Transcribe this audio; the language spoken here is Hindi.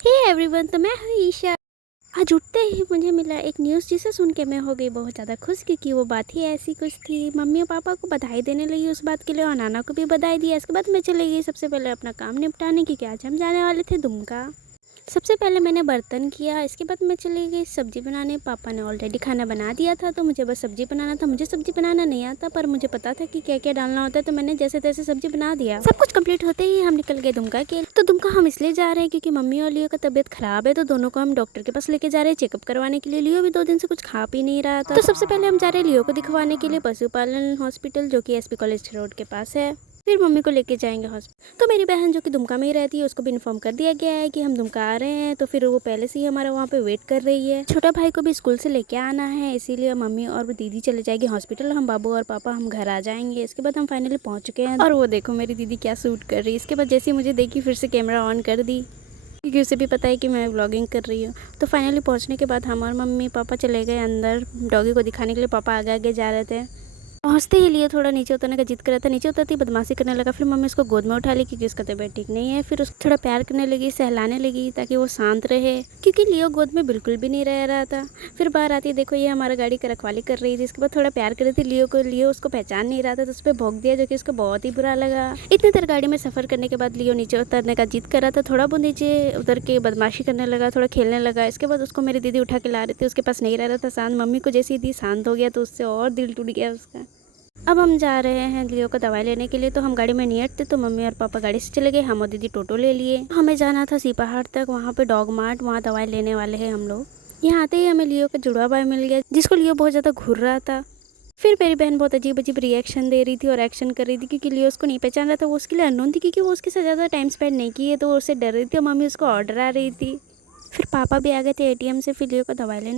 हे एवरीवन, तो मैं हूँ ईशा। आज उठते ही मुझे मिला एक न्यूज़ जिसे सुन के मैं हो गई बहुत ज़्यादा खुश, क्योंकि वो बात ही ऐसी कुछ थी। मम्मी और पापा को बधाई देने लगी उस बात के लिए और नाना को भी बधाई दिया। इसके बाद मैं चली गई सबसे पहले अपना काम निपटाने, क्योंकि आज हम जाने वाले थे दुमका। सबसे पहले मैंने बर्तन किया, इसके बाद मैं चली गई सब्ज़ी बनाने। पापा ने ऑलरेडी खाना बना दिया था तो मुझे बस सब्ज़ी बनाना था। मुझे सब्ज़ी बनाना नहीं आता, पर मुझे पता था कि क्या क्या डालना होता है, तो मैंने जैसे तैसे सब्ज़ी बना दिया। सब कुछ कंप्लीट होते ही हम निकल गए दुमका के। तो दुमका हम इसलिए जा रहे हैं क्योंकि मम्मी और लियो का तबीयत खराब है, तो दोनों को हम डॉक्टर के पास लेके जा रहे हैं चेकअप करवाने के लिए। लियो भी 2 दिन से कुछ खा पी नहीं रहा था, तो सबसे पहले हम जा रहे हैं लियो को दिखवाने के लिए पशुपालन हॉस्पिटल, जो कि एसपी कॉलेज रोड के पास है। फिर मम्मी को लेके जाएंगे हॉस्पिटल। तो मेरी बहन जो कि दुमका में ही रहती है, उसको भी इन्फॉर्म कर दिया गया है कि हम दुमका आ रहे हैं, तो फिर वो पहले से ही हमारा वहाँ पे वेट कर रही है। छोटा भाई को भी स्कूल से लेके आना है, इसीलिए मम्मी और वो दीदी चले जाएगी हॉस्पिटल। हम बाबू और पापा हम घर आ जाएंगे। इसके बाद हम फाइनली पहुँच चुके हैं और वो देखो मेरी दीदी क्या शूट कर रही है। इसके बाद जैसे ही मुझे देखी फिर से कैमरा ऑन कर दी, क्योंकि उसे भी पता है कि मैं व्लॉगिंग कर रही हूँ। तो फाइनली पहुँचने के बाद हम और मम्मी पापा चले गए अंदर डॉगी को दिखाने के लिए। पापा आगे आगे जा रहे थे। पहुँचते ही लिए थोड़ा नीचे उतरने का जिद कर रहा था, नीचे उतरती बदमाशी करने लगा। फिर मम्मी उसको गोद में उठा ली क्योंकि उसका तबीयत ठीक नहीं है। फिर उसको थोड़ा प्यार करने लगी, सहलाने लगी ताकि वो शांत रहे, क्योंकि लियो गोद में बिल्कुल भी नहीं रह रहा था। फिर बाहर आती देखो ये हमारा गाड़ी का रखवाली कर रही थी। इसके बाद थोड़ा प्यार कर रही थी लियो को। लियो उसको पहचान नहीं रहा था तो उस पर भौंक दिया, जो कि उसको बहुत ही बुरा लगा। इतनी देर गाड़ी में सफ़र करने के बाद लियो नीचे उतरने का जिद कर रहा था। थोड़ा बहुत नीचे उतर के बदमाशी करने लगा, थोड़ा खेलने लगा। इसके बाद उसको मेरी दीदी उठा के ला रही थी, उसके पास नहीं रह रहा था शांत। मम्मी को जैसे ही दी शांत हो गया तो उससे और दिल टूट गया उसका। अब हम जा रहे हैं लियो का दवाई लेने के लिए। तो हम गाड़ी में नहीं हटते, तो मम्मी और पापा गाड़ी से चले गए, हम और दीदी टोटो ले लिए। हमें जाना था सीपाहाट तक, वहाँ पे डॉग मार्ट, वहाँ दवाई लेने वाले हैं हम लोग। यहाँ आते ही हमें लियो का जुड़वा भाई मिल गया, जिसको लियो बहुत ज़्यादा घूर रहा था। फिर मेरी बहन बहुत अजीब अजीब रिएक्शन दे रही थी और एक्शन कर रही थी, क्योंकि लियो उसको नहीं पहचान रहा था। वो उसके लिए अननोन थी, क्योंकि वो उसके साथ ज़्यादा टाइम स्पेंड नहीं किए, तो वो उससे डर रही थी और मम्मी उसको ऑर्डर आ रही थी। फिर पापा भी आ गए थे एटीएम से, फिर लियो को दवाई लेने